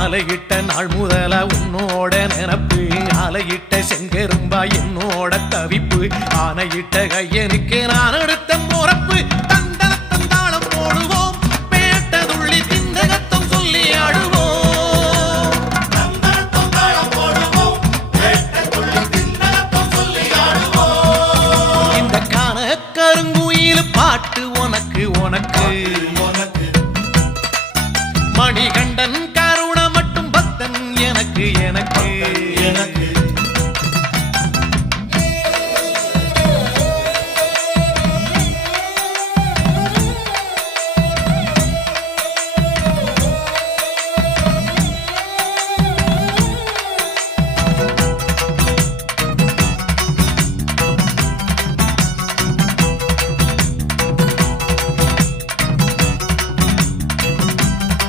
மாலையிட்ட நாள் முதல உன்னோட நினப்பு ஆலையிட்ட செங்கரும்பா என்னோட தவிப்பு ஆனையிட்ட கையனுக்கு நான் எடுத்த முறப்பு தந்தனத்தந்தாளம் போடுவோம் பேட்டதுள்ளி திந்தகத்தம் சொல்லி ஆடுவோம் தந்தனத்தந்தாளம் போடுவோம் பேட்டதுள்ளி திந்தகத்தம் சொல்லி ஆடுவோம் இந்த காண கருங்குயில் பாட்டு உனக்கு உனக்கு மணிகண்டன் கருண மட்டும் பக்தன் எனக்கு எனக்கு